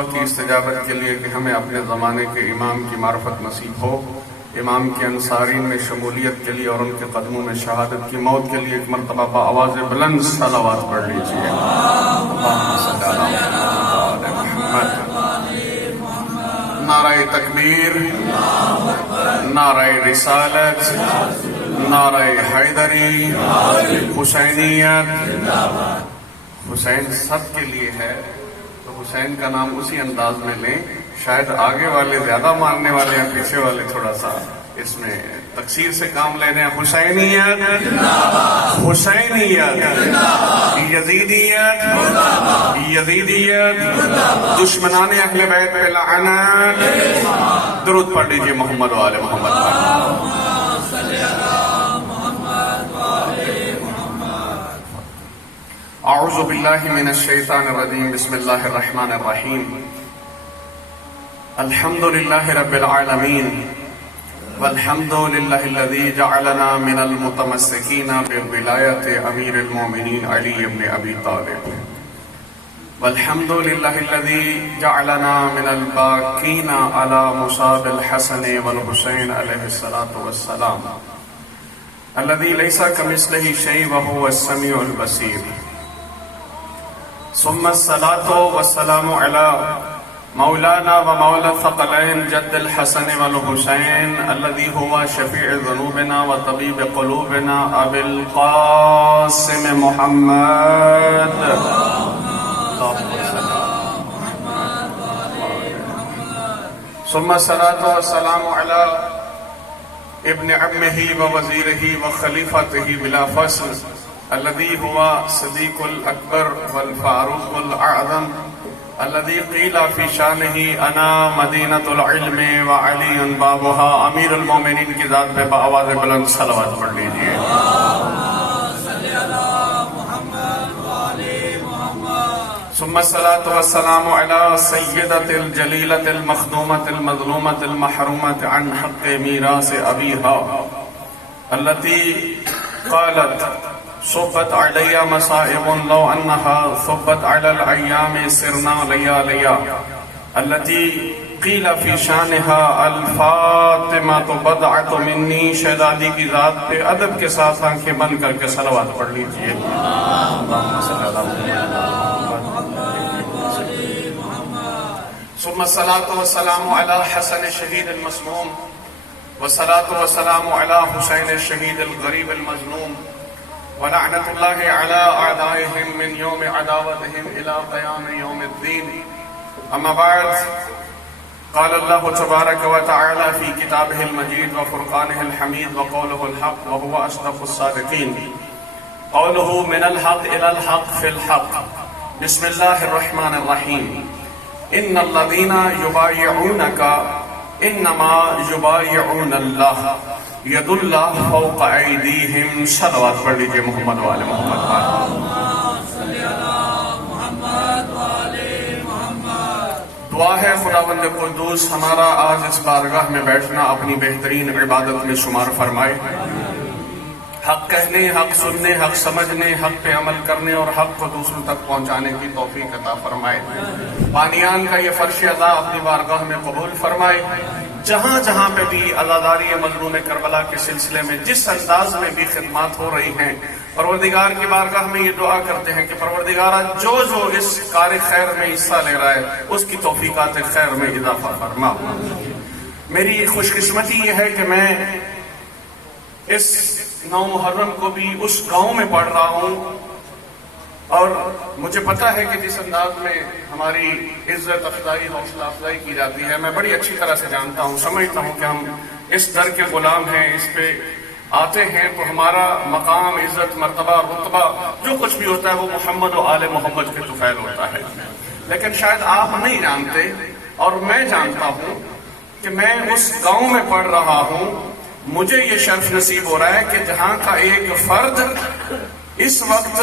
دعا کی استجابت کے لیے کہ ہمیں اپنے زمانے کے امام کی معرفت نصیب ہو، امام کے انصارین میں شمولیت کے لیے اور ان کے قدموں میں شہادت کی موت کے لیے ایک مرتبہ بآواز بلند صلوات پڑھ لیجیے۔ اللہم صلی علی محمد۔ نعرہ تکبیر، نعرہ رسالت، نعرہ حیدری، حسینیت۔ حسین سب کے لیے ہے تو حسین کا نام اسی انداز میں لیں، شاید آگے والے زیادہ ماننے والے ہیں، پیچھے والے تھوڑا سا اس میں تکثیر سے کام لے رہے ہیں۔ حسینیت، حسینیت، یزیدیت، یزیدیت، دشمنان اہل بیت پہ لعنت۔ درود پڑھ لیجئے محمد و آل محمد۔ اعوذ باللہ من الشیطان الرجیم، بسم اللہ الرحمن الرحیم۔ الحمد للہ رب العالمین، والحمد للہ الذی جعلنا من المتمسکین بولایت امیر المومنین علی بن ابی طالب، والحمد للہ الذی جعلنا من الباکین علی مصاب الحسن والحسین علیہ الصلاۃ والسلام، الذی لیس کمثلہ شیء وہو السمیع البصیر۔ ثم الصلاۃ والسلام علی مولانا و مولا الثقلین جد الحسن والحسین الذي هو شفیع ذنوبنا و طبیب قلوبنا ابی القاسم محمد۔ ثم الصلاۃ والسلام علی ابن عمہ و وزیرہ و خلیفتہ بلا فصل الذي هو صدیق الاکبر والفاروق الاعظم الذي قیل فی شانہ انا مدینۃ العلم وعلی بابها۔ امیر المومنین کی ذات پہ بآواز بلند صلوات پڑھ لیجئے۔ ثم الصلاۃ والسلام علی سیدۃ الجلیلۃ المخدومۃ المظلومۃ المحرومۃ عن حق میراث ابیہا التي قالت صبت علی مصائب لو انها صبت علی الایام سرنا لیالیا التي قیل فی شانها الفاطمۃ بضعۃ منی۔ شہزادی کی ذات پہ ادب کے ساتھ آنکھیں بند کر کے صلوات پڑھ لیجئے۔ ثم الصلاۃ والسلام علی حسن الشہید المسموم، والصلاۃ والسلام علی حسین الشہید الغریب المظلوم، ولعنت اللہ علی اعدائهم من یوم عداوتهم الى قیام یوم الدین۔ اما بعد، قال اللہ تبارک وتعالی فی کتابہ المجید وفرقانہ الحمید وقولہ الحق وهو اصدق الصادقین۔ قولہ من الحق الى الحق فی الحق۔ بسم اللہ الرحمن الرحیم۔ ان الذین یبایعونک انما یبایعون اللہ ید اللہ فوق ایدیہم۔ صلوات پڑھ لیجئے محمد و آل محمد۔ دعا ہے خداوند قدوس ہمارا آج اس بارگاہ میں بیٹھنا اپنی بہترین عبادت میں شمار فرمائے۔ حق کہنے، حق سننے، حق سمجھنے، حق پہ عمل کرنے اور حق کو دوسروں تک پہنچانے کی توفیق عطا فرمائے۔ بانیان کا یہ فرش ادا اپنی بارگاہ میں قبول فرمائے۔ جہاں جہاں پہ بھی عزاداری مظلوم کربلا کے سلسلے میں جس انداز میں بھی خدمات ہو رہی ہیں، پروردگار کی بارگاہ میں یہ دعا کرتے ہیں کہ پروردگارہ جو جو اس کار خیر میں حصہ لے رہا ہے اس کی توفیقات خیر میں اضافہ فرما۔ میری خوش قسمتی یہ ہے کہ میں اس 9 محرم کو بھی اس گاؤں میں پڑھ رہا ہوں، اور مجھے پتہ ہے کہ جس انداز میں ہماری عزت افزائی، حوصلہ افزائی کی جاتی ہے، میں بڑی اچھی طرح سے جانتا ہوں، سمجھتا ہوں کہ ہم اس در کے غلام ہیں، اس پہ آتے ہیں تو ہمارا مقام، عزت، مرتبہ، رتبہ جو کچھ بھی ہوتا ہے وہ محمد و آل محمد کے طفیل ہوتا ہے۔ لیکن شاید آپ نہیں جانتے اور میں جانتا ہوں کہ میں اس گاؤں میں پڑھ رہا ہوں، مجھے یہ شرف نصیب ہو رہا ہے کہ جہاں کا ایک فرد اس وقت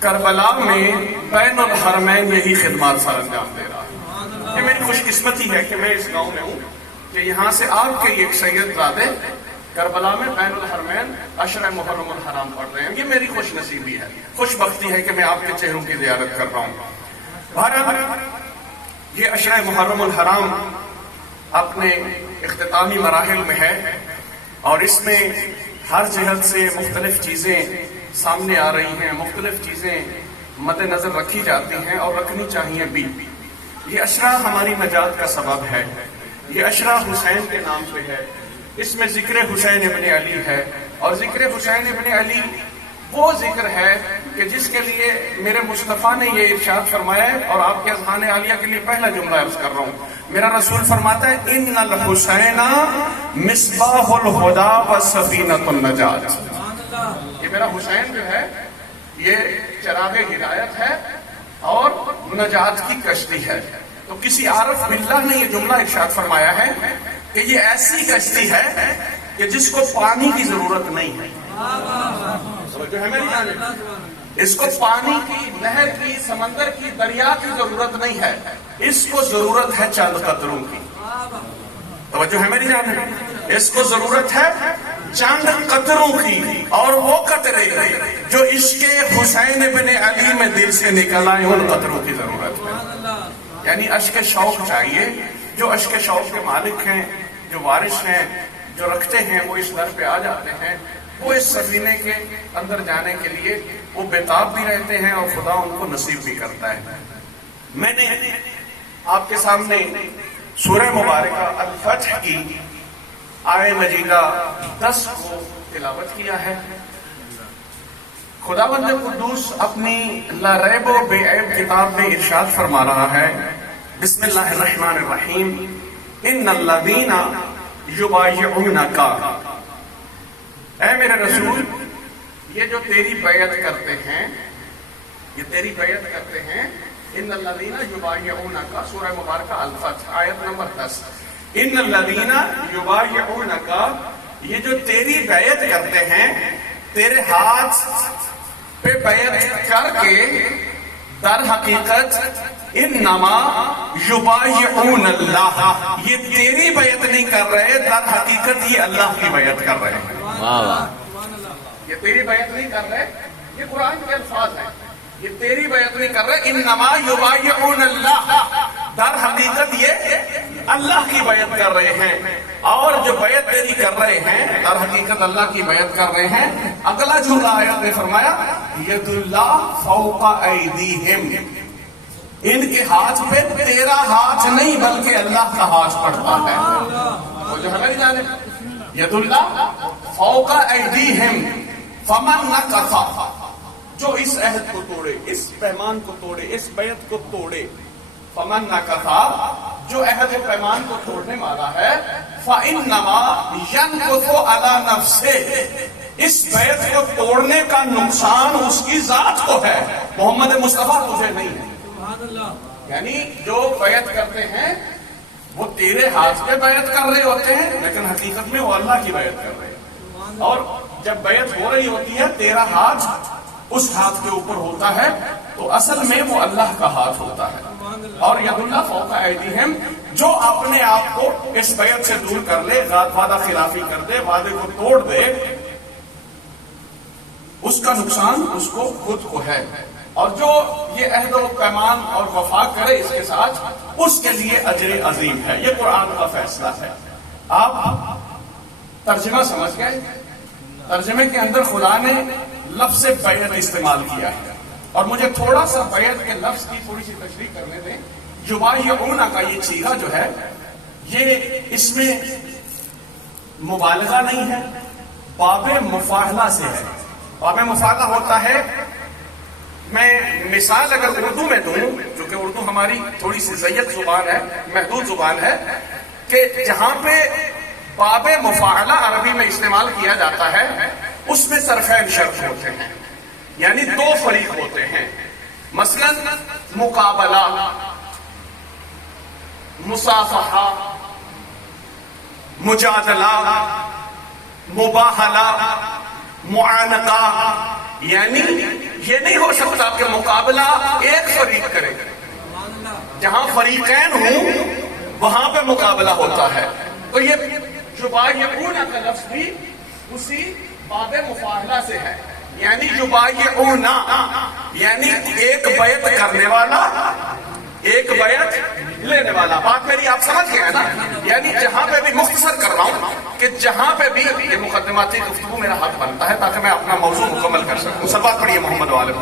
کربلا میں بین الحرمین یہی خدمات سر انجام دے رہا ہے۔ یہ میری خوش قسمتی ہے کہ میں اس گاؤں میں ہوں کہ یہاں سے آپ کے ایک سید زادے کربلا میں بین الحرمین عشر محرم الحرام پڑھ رہے ہیں۔ یہ میری خوش نصیبی ہے، خوش بختی ہے کہ میں آپ کے چہروں کی زیارت کر رہا ہوں۔ یہ عشرہ محرم الحرام اپنے اختتامی مراحل میں ہے اور اس میں ہر جہت سے مختلف چیزیں سامنے آ رہی ہیں، مختلف چیزیں مد نظر رکھی جاتی ہیں اور رکھنی چاہیے بھی۔ یہ عشرہ ہماری نجات کا سبب ہے، یہ عشرہ حسین کے نام پہ ہے، اس میں ذکر حسین ابن علی ہے، اور ذکر حسین ابن علی وہ ذکر ہے کہ جس کے لیے میرے مصطفیٰ نے یہ ارشاد فرمایا ہے، اور آپ کے اذہان عالیہ کے لیے پہلا جملہ عرض کر رہا ہوں۔ میرا رسول فرماتا ہے ان الحسین مصباح الہدی و سفینۃ النجات۔ یہ میرا حسین جو ہے یہ چراغ ہدایت ہے اور نجات کی کشتی ہے۔ تو کسی عارف باللہ نے یہ جملہ ارشاد فرمایا ہے کہ یہ ایسی کشتی ہے کہ جس کو پانی کی ضرورت نہیں ہے، جو ہے میری جانب، اس کو پانی کی، نہر کی، سمندر کی، دریا کی ضرورت نہیں ہے، اس کو ضرورت ہے چند قطروں کی۔ توجہ ہے میری جانب، اس کو ضرورت ہے چند قطروں کی، اور وہ قطرے جو عشق حسین ابن علی میں دل سے نکل آئے ان قطروں کی ضرورت ہے۔ یعنی اشک شوق چاہیے، جو اشک شوق کے مالک ہیں، جو وارث ہیں، جو رکھتے ہیں، وہ اس در پہ آ جاتے ہیں، وہ اس سفینے کے اندر جانے کے لیے وہ بےتاب بھی رہتے ہیں اور خدا ان کو نصیب بھی کرتا ہے۔ میں نے آپ کے سامنے سورہ مبارکہ الفتح کی آیہ مجیدہ 10 کو تلاوت کیا ہے۔ خداوند قدوس اپنی لا ریب و بے عیب کتاب میں ارشاد فرما رہا ہے، بسم اللہ الرحمن الرحیم، ان الذین یبایعونک، اے میرے رسول یہ جو تیری بیعت کرتے ہیں، یہ تیری بیعت کرتے ہیں، ان الذین یبایعونک، سورہ مبارکہ الفتح آیت نمبر 10، ان الذین یبایعونک، یہ جو تیری بیعت کرتے ہیں، تیرے ہاتھ پہ بیعت کر کے در حقیقت انما یبایعون اللہ، یہ تیری بیعت نہیں کر رہے، در حقیقت یہ اللہ کی بیعت کر رہے ہیں۔ یہ تیری بیعت نہیں کر رہے، یہ قرآن کے الفاظ ہیں، یہ تیری بیعت نہیں کر رہے، انما یبایعون اللہ، در حقیقت یہ اللہ کی بیعت کر رہے ہیں، اور جو بیعت تیری کر رہے ہیں در حقیقت اللہ کی بیعت کر رہے ہیں۔ اگلا جملہ آیت نے فرمایا ید اللہ فوق ایدیہم، ان کے ہاتھ پہ تیرا ہاتھ نہیں بلکہ اللہ کا ہاتھ پڑتا ہے۔ وہ جو ہماری جانب ید اللہ فوق ایدیہم فمن نکث، جو اس عہد کو توڑے، اس پیمان کو توڑے، اس بیعت کو توڑے، فمن نکث، جو عہد و پیمان کو توڑنے والا ہے، فإنما ينكث على نفسه، اس بیعت کو توڑنے کا نقصان اس کی ذات کو ہے، محمد مصطفیٰ تجھے نہیں ہے۔ یعنی جو بیعت کرتے ہیں وہ تیرے ہاتھ پہ بیعت کر رہے ہوتے ہیں، لیکن حقیقت میں وہ اللہ کی بیعت کر رہے ہیں، اور جب بیعت ہو رہی ہوتی ہے تیرا ہاتھ اس ہاتھ کے اوپر ہوتا ہے تو اصل میں وہ اللہ کا ہاتھ ہوتا ہے۔ اور ید اللہ فوق ایدیہم، جو اپنے آپ کو اس بیعت سے دور کر لے، وعدہ خلافی کر دے، وعدے کو توڑ دے، اس کا نقصان اس کو خود کو ہے، اور جو یہ عہد و پیمان اور وفا کرے اس کے ساتھ، اس کے لیے اجر عظیم ہے۔ یہ قرآن کا فیصلہ ہے۔ آپ ترجمہ سمجھ گئے؟ ترجمے کے اندر خدا نے لفظ بیعت استعمال کیا ہے، اور مجھے تھوڑا سا بیعت کے لفظ کی تھوڑی سی تشریح کرنے دیں۔ یبایعون کا یہ صیغہ جو ہے، یہ اس میں مبالغہ نہیں ہے، باب مفاعلہ سے ہے۔ باب مفاعلہ ہوتا ہے، میں مثال اگر اردو میں دوں، چونکہ اردو ہماری تھوڑی سی ضیق زبان ہے، محدود زبان ہے، کہ جہاں پہ باب مفاعلہ عربی میں استعمال کیا جاتا ہے اس میں طرفین شرط ہوتے ہیں، یعنی دو فریق ہوتے ہیں۔ مثلا مقابلہ، مصافحہ، مجادلہ، مباہلہ، معانقہ، یعنی یہ نہیں ہو سکتا کہ مقابلہ ایک فریق کرے، جہاں فریقین ہوں وہاں پہ مقابلہ ہوتا ہے۔ تو یہ یبایعون کا لفظ بھی اسی باب مفاعلہ سے ہے، یعنی یبایعون، یعنی ایک بیعت کرنے والا، ایک بیعت لینے والا. بات میری آپ سمجھ گئے ہیں نا؟ یعنی جہاں پہ بھی مختصر کر رہا ہوں کہ جہاں پہ بھی یہ مقدماتی گفتگو میرا حق بنتا ہے تاکہ میں اپنا موضوع مکمل کر سکوں. سب بات پڑھیے محمد والے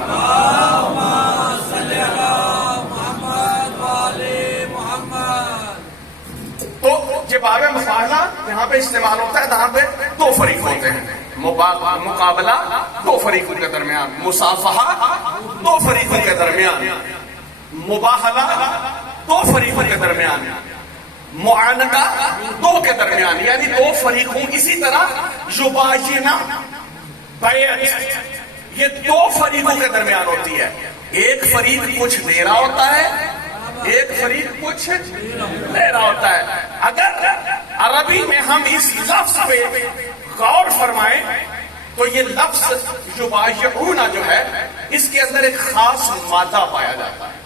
تو یہ باب مفاہلہ یہاں پہ استعمال ہوتا ہے جہاں پہ دو فریق ہوتے ہیں. مقابلہ دو فریقوں کے درمیان, مصافحہ دو فریقوں کے درمیان, مباہلہ دو فریقوں کے درمیان, معانقہ دو کے درمیان, یعنی دو فریقوں. اسی طرح یباینا بیعت یہ دو فریقوں کے درمیان ہوتی ہے. ایک فریق کچھ دے رہا ہوتا ہے, ایک فریق کچھ لے رہا ہوتا ہے. اگر عربی میں ہم اس لفظ پہ غور فرمائیں تو یہ لفظ یبایعون جو ہے اس کے اندر ایک خاص مادہ پایا جاتا ہے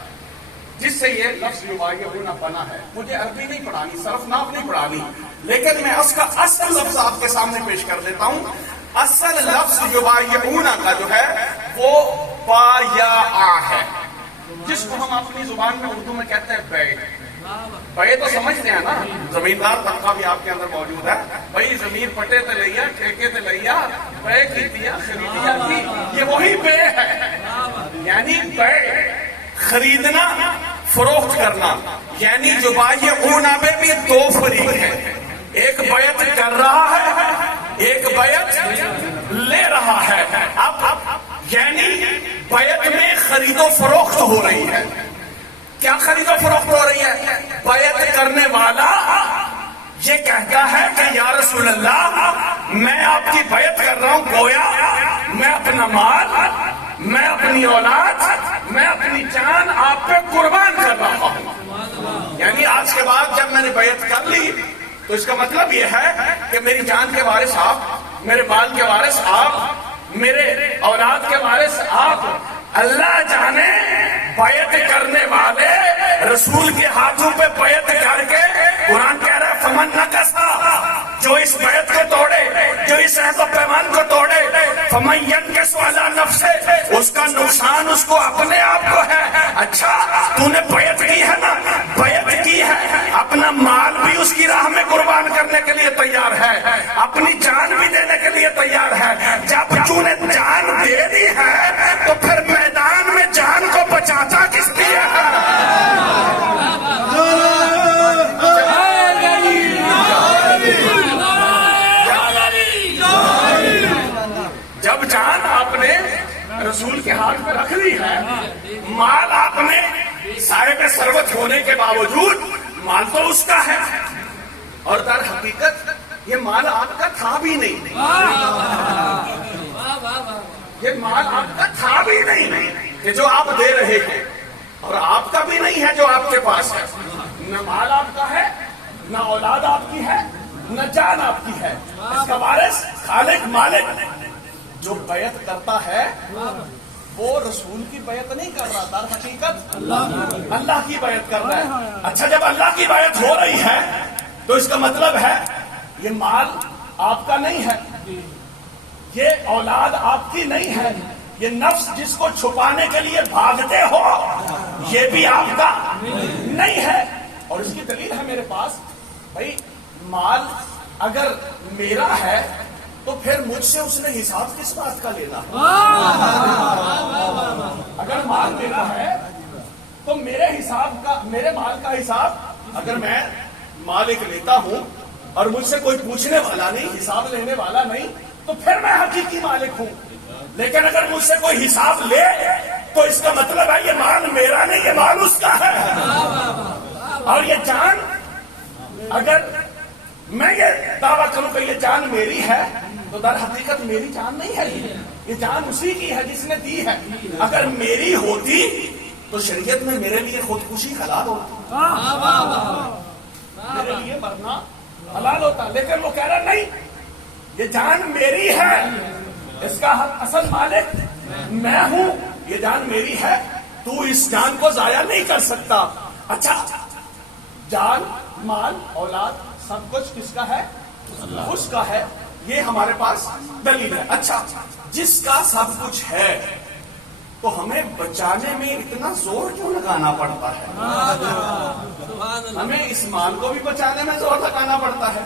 جس سے یہ لفظ یبایعون بنا ہے. مجھے عربی نہیں پڑھانی, صرف ناف نہیں پڑھانی, لیکن میں اس کا اصل لفظ آپ کے سامنے پیش کر دیتا ہوں. اصل لفظ یبایعون کا جو ہے وہ بایعہ ہے, جس کو ہم اپنی زبان میں اردو میں کہتے ہیں بیع. بیع تو سمجھتے ہیں نا, زمیندار طبقہ بھی آپ کے اندر موجود ہے. بھائی زمین پٹے تے لیا, ٹھیکے تے لیا, بیع کی دیا, خریدیا کی, یہ وہی بیع ہے. یعنی بیع خریدنا, فروخت کرنا. یعنی یبایعون پہ بھی دو فریق ہیں, ایک بیعت کر رہا ہے, ایک بیعت لے رہا ہے. اب یعنی بیعت میں خرید و فروخت ہو رہی ہے. کیا خرید و فروخت ہو رہی ہے؟ بیعت کرنے والا یہ کہتا ہے کہ یا رسول اللہ میں آپ کی بیعت کر رہا ہوں, گویا میں اپنا مال, میں اپنی اولاد, میں اپنی جان آپ پہ قربان کر رہا ہوں. یعنی آج کے بعد جب میں نے بیعت کر لی تو اس کا مطلب یہ ہے کہ میری جان کے وارث آپ, میرے مال کے وارث آپ, میرے اولاد کے وارث آپ. اللہ جانے بیعت کرنے والے رسول کے ہاتھوں پہ بیعت کر کے, قرآن کہہ رہا ہے فمن نکثا, جو اس بیعت کو توڑے, جو اس عہد و پیمان کو توڑے, فمن ینکث علی نفسہ, اس کا نقصان اس کو اپنے آپ کو ہے. اچھا تو نے بیعت کی ہے نا, بیعت کی ہے, اپنا مال بھی اس کی راہ میں قربان کرنے کے لیے تیار ہے, اپنی جان بھی دینے کے لیے تیار ہے. جب تو نے جان دے دی ہے تو پھر میدان میں جان کو بچاتا کس لیے ہے؟ جب جان آپ نے رسول کے ہاتھ میں رکھ لی ہے, مال آپ نے صاحب ثروت ہونے کے باوجود مال تو اس کا ہے, اور در حقیقت یہ مال آپ کا تھا بھی نہیں. یہ مال آپ کا تھا بھی نہیں کہ جو آپ دے رہے ہیں, اور آپ کا بھی نہیں ہے جو آپ کے پاس ہے. نہ مال آپ کا ہے, نہ اولاد آپ کی ہے, نہ جان آپ کی ہے. اس کا وارث خالق مالک جو بیعت کرتا ہے وہ رسول کی بیعت نہیں کر رہا, در حقیقت اللہ کی بیعت کر رہا ہے. اچھا جب اللہ کی بیعت ہو رہی ہے تو اس کا مطلب ہے یہ مال آپ کا نہیں ہے, یہ اولاد آپ کی نہیں ہے, یہ نفس جس کو چھپانے کے لیے بھاگتے ہو یہ بھی آپ کا نہیں ہے. اور اس کی دلیل ہے میرے پاس. بھائی مال اگر میرا ہے تو پھر مجھ سے اس نے حساب کس بات کا لینا؟ اگر مال میرا ہے تو میرے حساب کا, میرے مال کا حساب اگر میں مالک لیتا ہوں اور مجھ سے کوئی پوچھنے والا نہیں, حساب لینے والا نہیں, تو پھر میں حقیقی مالک ہوں. لیکن اگر مجھ سے کوئی حساب لے تو اس کا مطلب ہے یہ مال میرا نہیں, یہ مال اس کا ہے. اور یہ جان, اگر میں یہ دعویٰ کروں کہ یہ جان میری ہے تو در حقیقت میری جان نہیں ہے, یہ جان اسی کی ہے جس نے دی ہے. اگر میری ہوتی تو شریعت میں میرے لیے خودکشی حلال ہوتی, میرے لیے مرنا حلال ہوتا. لیکن وہ کہہ رہا نہیں, یہ جان میری ہے, اس کا اصل مالک میں ہوں, یہ جان میری ہے, تو اس جان کو ضائع نہیں کر سکتا. اچھا جان, مال, اولاد سب کچھ کس کا ہے؟ اس کا ہے. یہ ہمارے پاس دلیل ہے. اچھا جس کا سب کچھ ہے تو ہمیں بچانے میں اتنا زور کیوں لگانا پڑتا ہے؟ ہمیں اس مال کو بھی بچانے میں زور لگانا پڑتا ہے،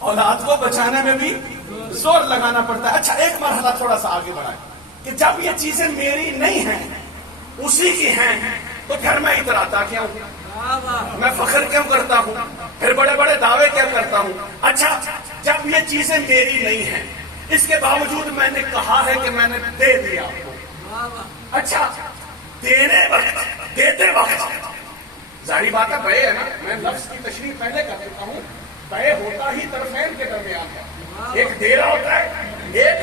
اولاد کو بچانے میں بھی زور لگانا پڑتا ہے۔ اچھا ایک مرحلہ تھوڑا سا آگے بڑھائیں کہ جب یہ چیزیں میری نہیں ہیں، اسی کی ہیں، تو پھر میں اتراتا کیوں؟ میں فخر کیوں کرتا ہوں؟ پھر بڑے بڑے دعوے کیا کرتا ہوں؟ اچھا جب یہ چیزیں میری نہیں ہیں، اس کے باوجود میں نے کہا ہے کہ میں نے دے دیا آپ کو۔ اچھا دیتے وقت ظاہری بات ہے بے ہے نا، میں لفظ کی تشریح پہلے کر چکا ہوں، بے ہوتا ہی طرفین کے درمیان ہے، ایک دے رہا ہوتا ہے، ایک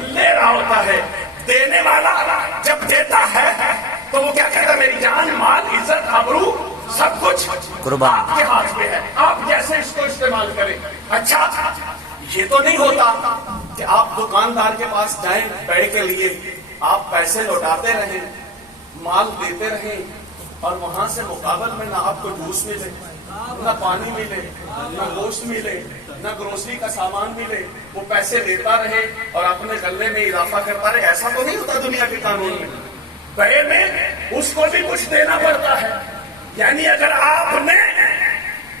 لے رہا ہوتا ہے۔ دینے والا جب دیتا ہے تو وہ کیا کہتا ہے؟ میری جان، مال، عزت، آبرو سب کچھ آپ کے ہاتھ میں ہے، آپ جیسے اس کو استعمال کریں۔ اچھا یہ تو نہیں ہوتا کہ آپ دکاندار کے پاس جائیں بے کے لیے، آپ پیسے لوٹاتے رہیں، مال دیتے رہیں، اور وہاں سے مقابل میں نہ آپ کو جوس ملے، نہ پانی ملے، نہ گوشت ملے، نہ گروسری کا سامان ملے، وہ پیسے دیتا رہے اور اپنے غلے میں اضافہ کرتا رہے۔ ایسا تو نہیں ہوتا دنیا کے قانون میں۔ بے میں اس کو بھی کچھ دینا پڑتا ہے، یعنی اگر آپ نے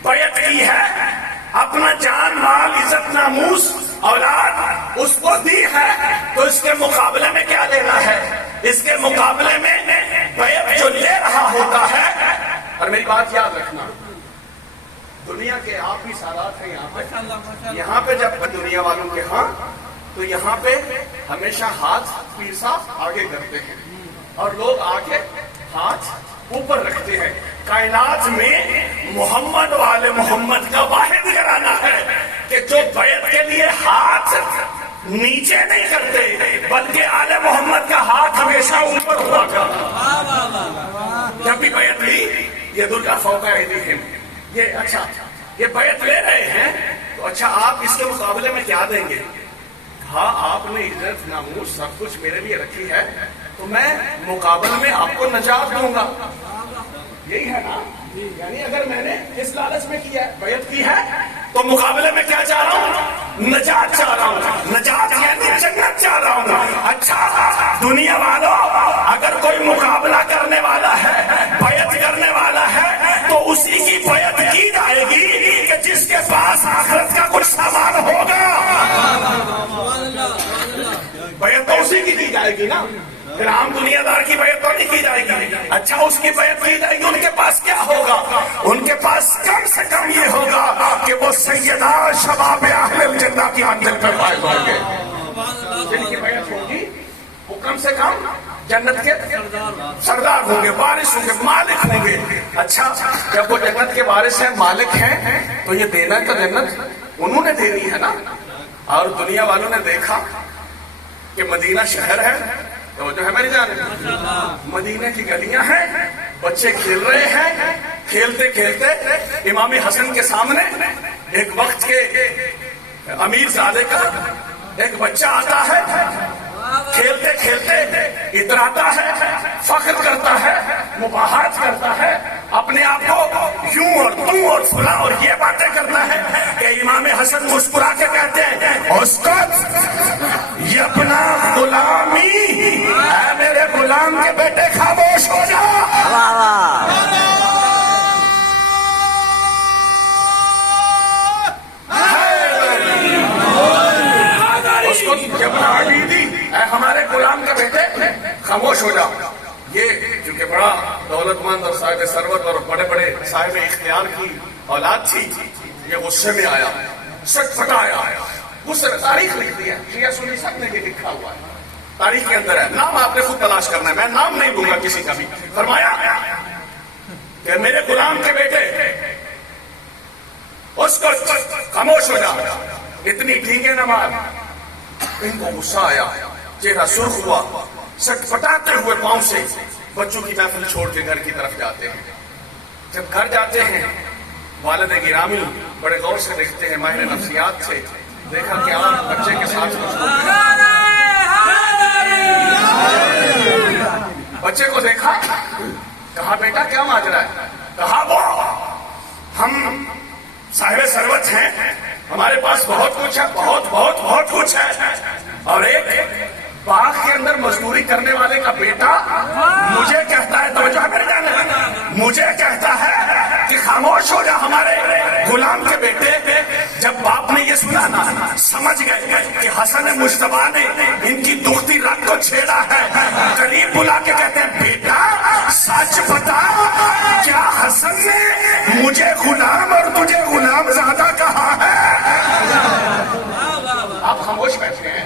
بیعت کی ہے، اپنا جان، مال، عزت، ناموس، اولاد اس کو دی ہے، تو اس کے مقابلے میں کیا لینا ہے؟ اس کے مقابلے میں بیعت جو لے رہا ہوتا ہے۔ اور میری بات یاد رکھنا، دنیا کے آپ ہی سالات ہیں یہاں پہ جب دنیا والوں کے ہاں، تو یہاں پہ ہمیشہ ہاتھ پیر صاحب آگے کرتے ہیں اور لوگ آگے ہاتھ اوپر رکھتے ہیں۔ کائنات میں محمد والے محمد کا واحد گھرانہ ہے کہ جو بیعت کے لیے ہاتھ نیچے نہیں کرتے، بلکہ آل محمد کا ہاتھ ہمیشہ اوپر ہوا کرتا۔ جب بھی بیعت لی، یہ درجہ فوق ایدیہم، یہ اچھا یہ بیعت لے رہے ہیں، تو اچھا آپ اس کے مقابلے میں کیا دیں گے؟ ہاں آپ نے عزت، ناموس سب کچھ میرے لیے رکھی ہے، تو میں مقابلے میں آپ کو نجات دوں گا۔ یہی ہے نا؟ یعنی اگر میں نے اس لالچ میں کیا ہے، بیعت کی ہے، تو مقابلے میں کیا چاہ رہا ہوں؟ نجات چاہ رہا ہوں، نجات یعنی جنت چاہ رہا ہوں۔ اچھا دنیا والوں، اگر کوئی مقابلہ کرنے والا ہے، بیعت کرنے والا ہے، تو اسی کی بیعت کی جائے گی کہ جس کے پاس آخرت کا کچھ سامان ہوگا۔ بیعت تو اسی کی جائے گی نا، پھر عام دنیا دار کی بیعت تو نہیں کی جائے گی۔ اچھا اس کی بیعت کی جائے گی، ان کے پاس کیا ہوگا؟ ان کے پاس کم سے کم یہ ہوگا کہ وہ سیدہ شباب اہل الجنہ کی منزل پر فائز ہوں گے۔ جن کی بیعت ہوگی وہ کم سے کم جنت کے سردار ہوں گے، وارث ہوں گے، مالک ہوں گے۔ اچھا جب وہ جنت کے وارث ہیں، مالک ہیں، تو یہ دینا تو جنت انہوں نے دینی ہے نا۔ اور دنیا والوں نے دیکھا کہ مدینہ شہر ہے، تو جو ہے میری جان، مدینہ کی گلیاں ہیں، بچے کھیل رہے ہیں، کھیلتے کھیلتے امام حسن کے سامنے ایک وقت کے امیر زادے کا ایک بچہ آتا ہے، کھیلتے کھیلتے اتراتا ہے، فخر کرتا ہے، مباحث کرتا ہے، اپنے آپ کو یوں اور توں اور فلاں اور یہ باتیں کرتا ہے کہ امام حسن مسکرا کے کہتے ہیں، اسکت یہ اپنا غلامی، اے میرے غلام کے بیٹے خاموش ہو جا۔ اس کو اپنا عبیدی، اے ہمارے غلام کے بیٹے خاموش ہو جا۔ یہ کیونکہ بڑا دولت مند اور صاحب ثروت اور بڑے بڑے صاحب اختیار کی اولاد تھی، یہ غصے میں آیا، سٹ پھٹایا، غصے میں تاریخ لکھ دی ہے، شیعہ سنی سب نے یہ لکھا ہوا ہے، تاریخ کے اندر ہے، نام آپ نے خود تلاش کرنا ہے، میں نام نہیں دوں گا کسی کا بھی۔ فرمایا کہ میرے غلام کے بیٹے اس کو خاموش ہو جا، اتنی ٹھیکے نہ مار۔ ان کو غصہ آیا، چہرہ سرخ ہوا، سٹ پٹاتے ہوئے پاؤں سے بچوں کی محفل چھوڑ کے گھر کی طرف جاتے ہیں۔ جب گھر جاتے ہیں، والد گرامی بڑے غور سے دیکھتے ہیں، ماہر نفسیات سے دیکھا کہ آپ بچے کے ساتھ بچے کو دیکھا، کہا بیٹا کیا ماجرا ہے؟ کہا وہ ہم صاحب ثروت ہیں، ہمارے پاس بہت کچھ ہے، بہت بہت بہت کچھ ہے، اور ایک باغ کے اندر مزدوری کرنے والے کا بیٹا مجھے کہتا ہے، توجہ میرے جانے، مجھے کہتا ہے کہ خاموش ہو جا ہمارے غلام کے بیٹے. جب باپ نے یہ سنا نا، سمجھ گئے کہ حسن مجتبی نے ان کی دکھتی رات کو چھیڑا ہے. قریب بلا کے کہتے ہیں بیٹا سچ بتا، کیا حسن نے مجھے غلام اور تجھے غلام زادہ کہا ہے؟ آپ خاموش بیٹھے ہیں.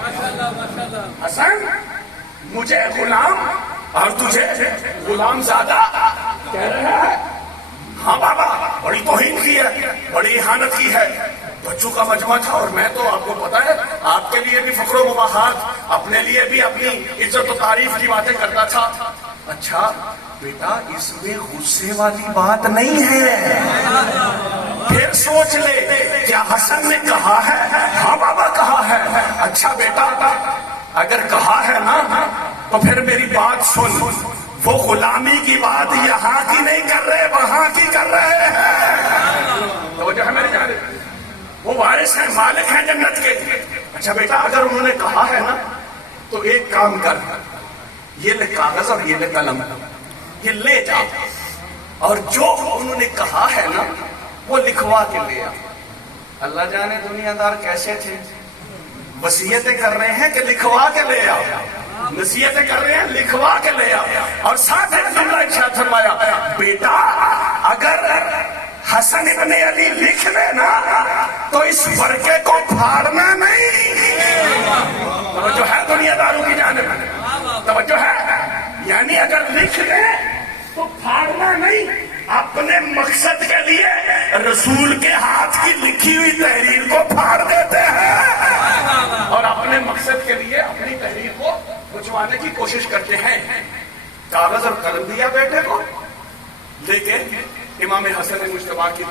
حسن مجھے غلام اور تجھے غلام زادہ کہہ رہے ہیں؟ ہاں بابا، بڑی توہین کی ہے، بڑی اہانت کی ہے. بچوں کا مجمع تھا اور میں تو آپ کو پتا ہے آپ کے لیے بھی فخر و مباحات، اپنے لیے بھی اپنی عزت و تعریف کی باتیں کرتا تھا. اچھا بیٹا اس میں غصے والی بات نہیں ہے، پھر سوچ لے کیا حسن نے کہا ہے؟ ہاں بابا کہا ہے. اچھا بیٹا اگر کہا ہے نا تو پھر میری بات سن، وہ غلامی کی بات یہاں کی نہیں کر رہے، وہاں کی کر رہے ہیں. توجہ ہے میری جانب، وہ وارث ہیں، مالک ہیں جنت کے. اچھا بیٹا اگر انہوں نے کہا ہے نا تو ایک کام کر، یہ لے کاغذ اور یہ لے قلم، یہ لے جا اور جو انہوں نے کہا ہے نا وہ لکھوا کے لے آ. اللہ جانے دنیا دار کیسے تھے، وصیتیں کر رہے ہیں کہ لکھوا کے لے آ، نصیحتیں کر رہے ہیں لکھوا کے لے آ. اور ساتھ جملہ ارشاد فرمایا بیٹا اگر حسن ابن علی لکھ لے نا تو اس ورقے کو پھاڑنا نہیں. توجہ ہے دنیا داروں کی جانب، توجہ ہے، یعنی اگر لکھ لے تو پھاڑنا نہیں. اپنے مقصد کے لیے رسول کے ہاتھ کی لکھی ہوئی تحریر کو پھاڑ دیتے ہیں اور اپنے مقصد کے لیے اپنی تحریر کو بچوانے کی کوشش کرتے ہیں. کاغذ اور قلم دیا بیٹے کو، لیکن امام حسن مجتبی کی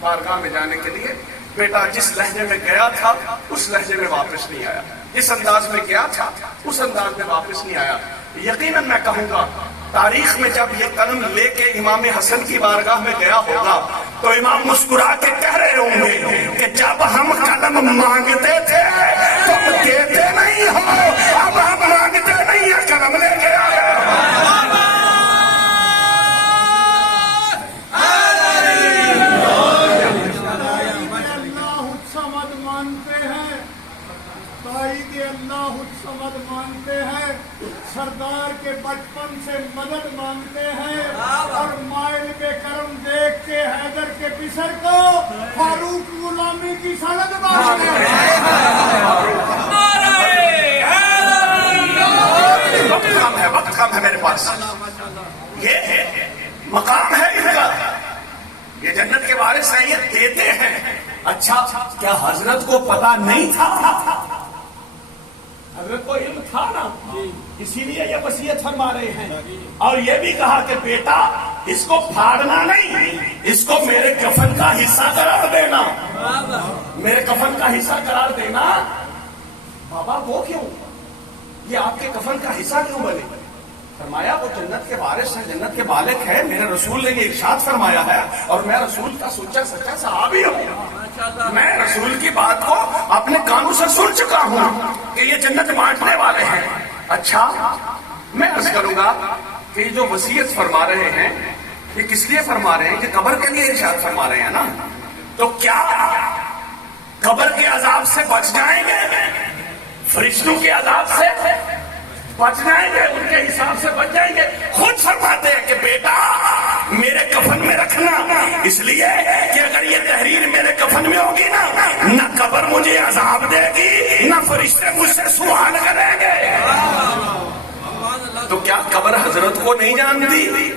بارگاہ میں جانے کے لیے بیٹا جس لہجے میں گیا تھا اس لہجے میں واپس نہیں آیا، جس انداز میں گیا تھا اس انداز میں واپس نہیں آیا. یقیناً میں کہوں گا تاریخ میں جب یہ قلم لے کے امام حسن کی بارگاہ میں گیا ہوگا تو امام مسکرا کے کہہ رہے ہوں گے کہ جب ہم قلم مانگتے تھے تم دیتے نہیں ہو، اب ہم مانگتے نہیں ہیں، قلم لے کے آ گئے. اللہ الصمد مانتے ہیں، سردار کے بچپن سے مدد مانگتے ہیں اور مائل کے کرم دیکھ کے حیدر کے پسر کو فاروق غلامی کی سند مانگتے ہیں. وقت کم ہے میرے پاس، یہ مقام ہے ان کا، یہ جنت کے وارث ہیں، یہ دیتے ہیں. اچھا کیا حضرت کو پتا نہیں تھا؟ حضرت کو علم تھا نا، اسی لیے یہ وصیت فرما رہے ہیں اور یہ بھی کہا کہ بیٹا اس کو پھاڑنا نہیں، اس کو میرے کفن کا حصہ قرار دینا، میرے کفن کا حصہ قرار دینا. بابا وہ کیوں، یہ آپ کے کفن کا حصہ کیوں بنے؟ فرمایا وہ جنت کے وارث ہیں، جنت کے مالک ہیں، میرے رسول نے یہ ارشاد فرمایا ہے اور میں رسول کا سچا سچا صحابی ہوں. میں رسول کی بات کو اپنے کانوں سے سن چکا ہوں کہ یہ جنت بانٹنے والے ہیں. اچھا میں عرض کروں گا کہ یہ جو وصیت فرما رہے ہیں یہ کس لیے فرما رہے ہیں؟ کہ قبر کے لیے ارشاد فرما رہے ہیں نا. تو کیا قبر کے عذاب سے بچ جائیں گے، فرشتوں کے عذاب سے بچ جائیں گے، ان کے حساب سے بچ جائیں گے؟ خود فرماتے ہیں کہ بیٹا میرے کفن میں رکھنا، اس لیے کہ اگر یہ تحریر میرے کفن میں ہوگی نا، نہ قبر مجھے عذاب دے گی نہ فرشتے مجھ سے سوال کریں گے. تو کیا قبر حضرت کو نہیں جانتی؟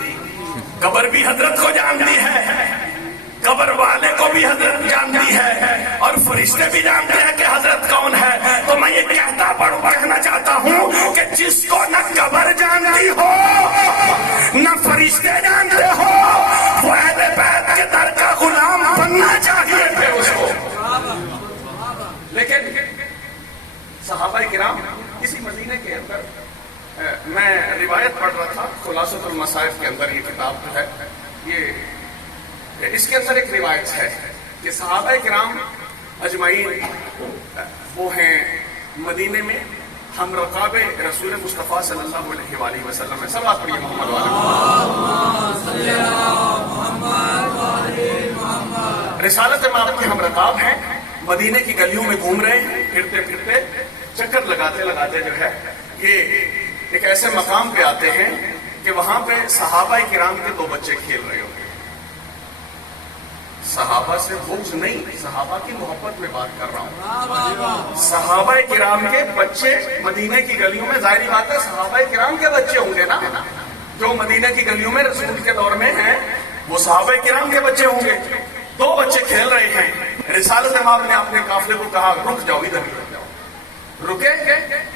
قبر بھی حضرت کو جانتی ہے، قبر والے کو بھی حضرت جانتی ہے اور فرشتے بھی جانتے ہیں کہ حضرت کون ہے. تو میں یہ کہنا چاہتا ہوں کہ جس کو نہ قبر جانتی ہو نہ فرشتے جانتے ہو وہ اہل بیت کے در کا غلام بننا چاہیے تھے اس کو. لیکن صحابہ کرام اسی مدینے کے اندر میں روایت پڑھ رہا تھا، خلاصۃ المصائب کے اندر یہ کتاب ہے، یہ اس کے اندر ایک روایت ہے کہ صحابہ کرام اجمعین وہ ہیں مدینے میں ہم رقاب رسول مصطفیٰ صلی اللہ علیہ وآلہ وسلم ہے. سب آپ پڑھیے محمد والے. رسالت امام کے ہم رقاب ہیں. مدینے کی گلیوں میں گھوم رہے ہیں, پھرتے پھرتے چکر لگاتے لگاتے جو ہے یہ ایک ایسے مقام پہ آتے ہیں کہ وہاں پہ صحابہ کرام کے 2 بچے کھیل رہے ہوتے ہیں. صحابہ سے بغض نہیں, صحابہ کی محبت میں بات کر رہا ہوں. صحابہ کرام کے بچے مدینے کی گلیوں میں, ظاہری بات ہے صحابہ کرام کے بچے ہوں گے نا, جو مدینے کی گلیوں میں رسول کے دور میں ہیں وہ صحابہ کرام کے بچے ہوں گے. 2 بچے کھیل رہے ہیں. رسالت امام نے اپنے قافلے کو کہا رک جاؤ, ادھر رکے.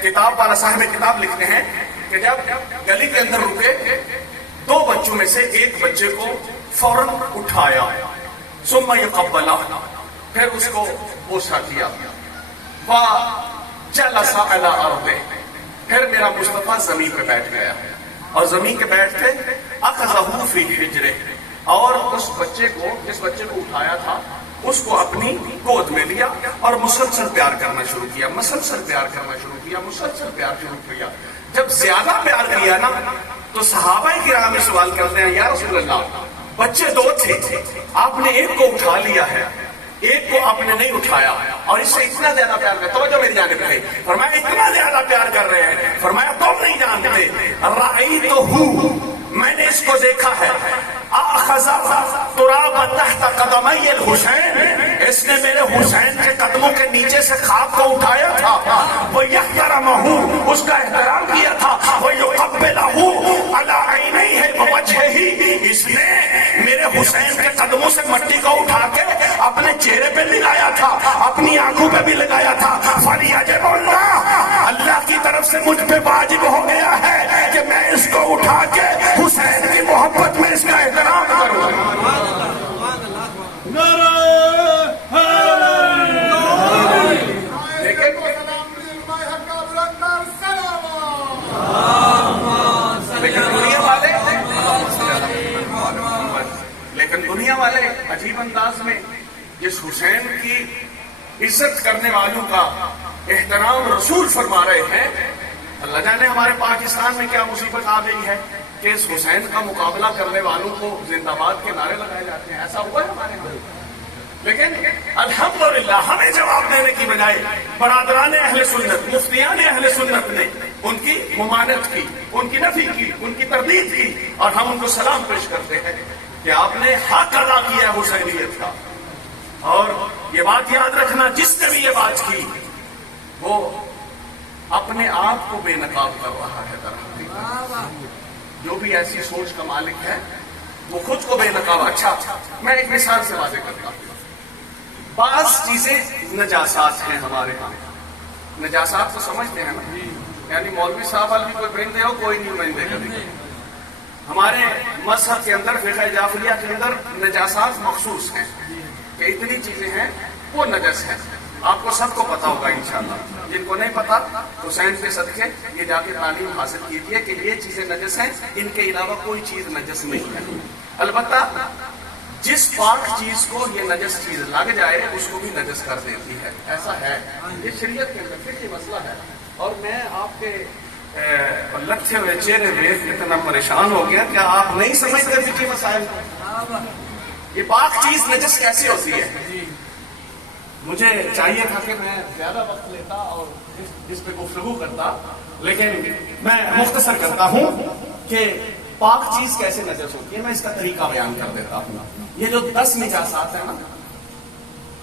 کتاب والا صاحب کتاب لکھتے ہیں کہ جب گلی کے اندر رکے 2 بچوں میں سے ایک بچے کو فوراً اٹھایا, ثم یقبلہ, پھر اس کو بوسہ دیا, وجلس علی ارض, پھر میرا مصطفیٰ زمین پہ بیٹھ گیا اور زمین کے بیٹھتے اخذہ فی حجرہ, اور اس بچے کو, جس بچے کو اٹھایا تھا اس کو اپنی گود میں لیا اور مسلسل پیار کرنا شروع کیا, مسلسل پیار کرنا شروع کیا, مسلسل پیار شروع کیا. جب زیادہ پیار کیا نا تو صحابہ کرام میں سوال کرتے ہیں یا رسول اللہ بچے 2 تھے, آپ نے ایک کو اٹھا لیا ہے, ایک کو آپ نے نہیں اٹھایا اور اس سے اتنا زیادہ پیار کر, توجہ میری جانب ہے, فرمایا اتنا زیادہ پیار کر رہے ہیں, فرمایا تم نہیں جانتے, رأیتہ, میں نے اس کو دیکھا ہے, اخذ تراب تحت قدمی الحسین, اس نے میرے حسین کے قدموں کے نیچے سے خاک کو اٹھایا تھا, وہ یحترمہ, اس کا احترام کیا تھا, وہ یقبلہ علی عینیہ ووجہہ, اس نے میرے حسین کے قدموں سے مٹی کو اٹھا کے اپنے چہرے پہ لگایا تھا, اپنی آنکھوں پہ بھی لگایا تھا. فلیجب اللہ, اللہ کی طرف سے مجھ پہ واجب ہو گیا ہے کہ میں اس کو اٹھا کے حسین کی محبت میں اس کا احترام کروں. لیکن دنیا والے عجیب انداز میں اس حسین کی عزت کرنے والوں کا احترام رسول فرما رہے ہیں. اللہ جانے ہمارے پاکستان میں کیا مصیبت آ گئی ہے کہ اس حسین کا مقابلہ کرنے والوں کو زندہ باد کے نعرے لگائے جاتے ہیں. ایسا ہوا ہے ہمارے یہاں, لیکن الحمدللہ ہمیں جواب دینے کی بجائے برادران اہل سنت, مفتیان اہل سنت نے ان کی ممانعت کی, ان کی نفی کی, ان کی تردید کی, اور ہم ان کو سلام پیش کرتے ہیں کہ آپ نے حق ادا کیا حسینیت کا. اور یہ بات یاد رکھنا, جس نے بھی یہ بات کی وہ اپنے آپ کو بے نقاب کر رہا ہے. جو بھی ایسی سوچ کا مالک ہے وہ خود کو بے نقاب. اچھا, میں ایک مثال سے واضح کرتا ہوں. بعض چیزیں نجاسات ہیں ہمارے ہاں. نجاسات تو سمجھتے ہیں نا, یعنی مولوی صاحب والی کوئی پرندے ہو, کوئی نہیں پرندے کبھی. ہمارے مذہب کے اندر, فقہ جعفریہ کے اندر نجاسات مخصوص ہیں کہ اتنی چیزیں ہیں وہ نجس ہیں. آپ کو سب کو پتا ہوگا انشاءاللہ. جن کو نہیں پتا حسین کے صدقے یہ جا کے تعلیم حاصل کیجیے کہ یہ چیزیں نجس ہیں, ان کے علاوہ کوئی چیز نجس نہیں ہے. البتہ جس پاک چیز کو یہ نجس چیز لگ جائے اس کو بھی نجس کر دیتی ہے. ایسا ہے, یہ شریعت کے اندر فقہی مسئلہ ہے. اور میں آپ کے لچھے ہوئے چہرے دیکھ اتنا پریشان ہو گیا کہ آپ نہیں سمجھتے فقہی مسائل. یہ پاک چیز نجس کیسے ہوتی ہے؟ مجھے چاہیے تھا کہ میں زیادہ وقت لیتا اور اس پہ گفتگو کرتا, لیکن میں مختصر کرتا ہوں کہ پاک چیز کیسے نجس ہوتی ہے. میں اس کا طریقہ بیان کر دیتا ہوں. یہ جو 10 نجاسات ہیں نا,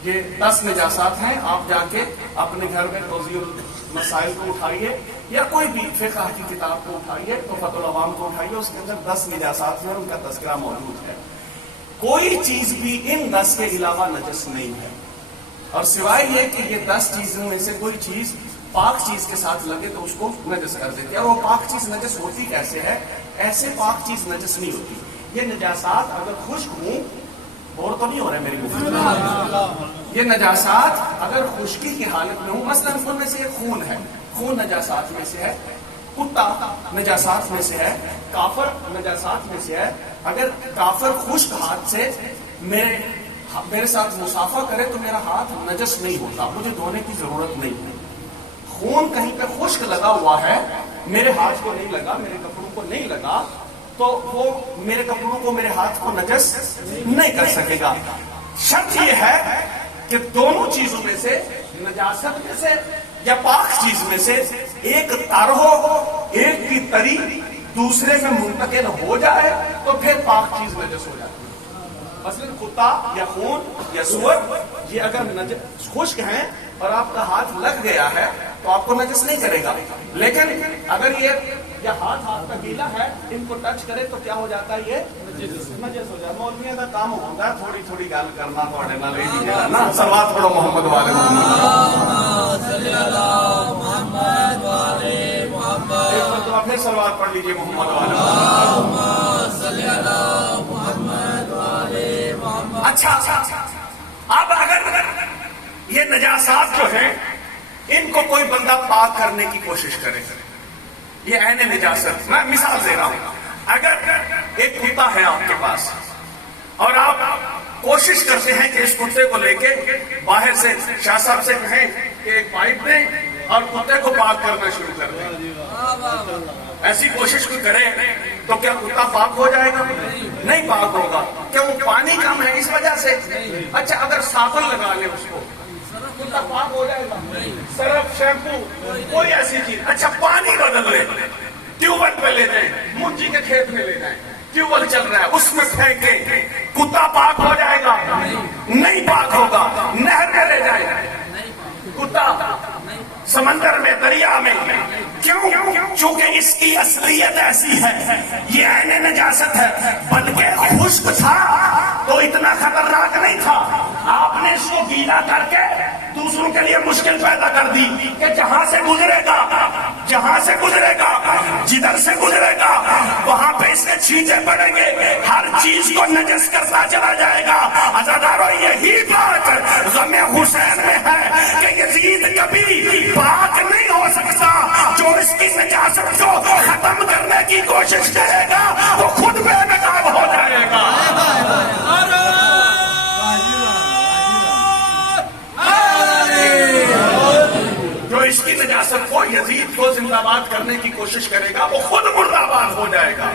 یہ 10 نجاسات ہیں. آپ جا کے اپنے گھر میں توضیح المسائل کو اٹھائیے یا کوئی بھی فقہ کی کتاب کو اٹھائیے, تو فتح العوام کو اٹھائیے, اس کے اندر 10 نجاسات ہیں, ان کا تذکرہ موجود ہے. کوئی چیز بھی ان 10 کے علاوہ نجس نہیں ہے, اور سوائے یہ کہ یہ 10 چیزوں میں سے کوئی چیز پاک چیز کے ساتھ لگے تو اس کو نجس کر دیتی ہے. اور وہ پاک چیز نجس ہوتی کیسے ہے؟ ایسے پاک چیز نجس نہیں ہوتی. یہ نجاسات اگر خشک ہوں, اور تو نہیں ہو رہا ہے میری گفتگو, یہ نجاسات اگر خشکی کی حالت میں ہوں, مثلا ان میں سے ایک خون ہے, خون نجاسات میں سے ہے, کتا نجاسات میں سے ہے, کافر نجاسات میں سے ہے. اگر کافر خشک ہاتھ سے میرے ساتھ مصافحہ کرے تو میرا ہاتھ نجس نہیں ہوتا, مجھے دھونے کی ضرورت نہیں ہے. خون کہیں پہ خشک لگا ہوا ہے، میرے ہاتھ کو نہیں لگا، میرے کپڑوں کو نہیں لگا، تو وہ میرے کپڑوں کو، میرے ہاتھ کو نجس نہیں کر سکے گا۔ شرط یہ ہے کہ دونوں چیزوں میں سے، نجاست میں سے یا پاک چیز میں سے، ایک تر ہو، ایک کی تری دوسرے میں منتقل ہو جائے تو پھر پاک چیز نجس ہو جاتی ہے۔ مثلا کتا یا خون یا سور، یہ اگر خشک ہیں اور آپ کا ہاتھ لگ گیا ہے تو آپ کو نجس نہیں کرے گا، لیکن اگر یہ ہاتھ کا گیلا ہے، ان کو ٹچ کرے تو کیا ہو جاتا ہے؟ یہ نجس ہو جاتا ہے۔ مولویوں کا کام ہوتا ہے تھوڑی تھوڑی گل کرنا، تھوڑے نال یہ نہیں نا۔ صلوات پڑھو محمد والے محمد، ایک مرتبہ پھر صلوات پڑھ لیجیے محمد والے محمد۔ اچھا، اب اگر یہ نجاسات جو ہیں ان کو کوئی بندہ پاک کرنے کی کوشش کرے، یہ عین نجاست، میں مثال دے رہا ہوں۔ اگر ایک کتا ہے آپ کے پاس اور آپ کوشش کرتے ہیں کہ اس کتے کو لے کے باہر سے شاہ صاحب سے کہیں کہ ایک پائپ دیں اور کتے کو پاک کرنا شروع کر دیں، ایسی کوشش کوئی کرے تو کیا کتا پاک ہو جائے گا؟ نہیں پاک ہوگا۔ کیا وہ پانی کم ہے اس وجہ سے؟ اچھا، اگر صابن لگا لے اس کو، کتا پاک ہو جائے گا؟ سرف، شیمپو، کوئی ایسی چیز۔ اچھا، پانی بدل لے، ٹیوب ویل پہ لے جائیں، منجی کے کھیت میں لے جائیں، ٹیوب ویل چل رہا ہے، اس میں پھینکیں، کتا پاک ہو جائے گا؟ نہیں پاک ہوگا۔ نہر میں لے جائیں، کتا سمندر میں، دریا میں، کیوں؟ چونکہ اس کی اصلیت ایسی ہے، یہ عین نجاست ہے، بلکہ خشک تھا تو اتنا خطرناک نہیں تھا، آپ نے اس کو گیلا کر کے دوسروں کے لیے مشکل پیدا کر دی کہ جہاں سے گزرے گا، جدھر سے گزرے گا وہاں پہ اس کے چھینٹے پڑیں گے، ہر چیز کو نجس کرتا چلا جائے گا۔ عزادارو، یہی بات غم حسین میں ہے کہ یزید کبھی پاک نہیں ہو سکتا، جو اس کی نجاست کو ختم کرنے کی کوشش کرے گا وہ خود بے نقاب ہو جائے گا۔ جو اس کی نجاست کو، یزید کو زندہ باد کرنے کی کوشش کرے گا وہ خود مردہ باد ہو جائے گا۔